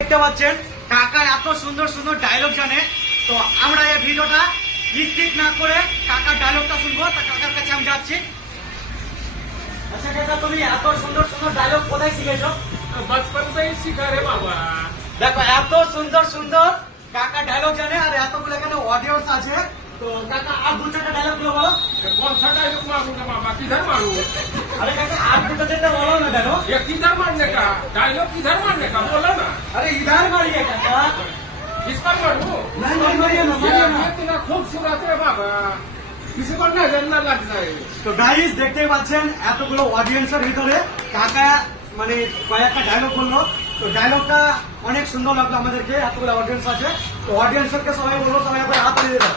দেখতে পাচ্ছেন কাকা এত সুন্দর সুন্দর ডায়লগ জানে। তো আমরা এই ভিডিওটা স্কিপ না করে কাকার ডায়লগটা শুনবো। তা কাকার কাছে আমি যাচ্ছি। আচ্ছা কাকা, তুমি এত সুন্দর সুন্দর ডায়লগ কোথায় শিখেছো? बचपन से ही सीखा रे बाबा। দেখো এত সুন্দর সুন্দর কাকা ডায়লগ জানে, আর এতগুলো এখানে অডিয়েন্স আছে। তো কাকা আর দু চারটা ডায়লগ গুলো বলো। कौन सा डायलॉग मारूंगा बाबा, किधर मारू? আরে কাকা আর দুটো চারটা বলো না কেন? ये किधर मारने का डायलॉग, किधर मारने का बोला ना। আরে ইধার মারিয়ে কাকা। किस पर मारू? नहीं, नहीं, मारिए ना, मारिए ना। ये इतना खूबसूरत है बाबा, किसी को नजर ना लग जाए। তো গাইস দেখতেই পাচ্ছেন এতগুলো অডিয়েন্সের ভিতরে কাকা মানে কয়েকটা ডায়লগ বললো। তো ডায়লগটা অনেক সুন্দর লাগলো আমাদেরকে, এতগুলো অডিয়েন্স আছে। তো অডিয়েন্সকে সবাই বললো, সবাই হাত দিয়ে দাও।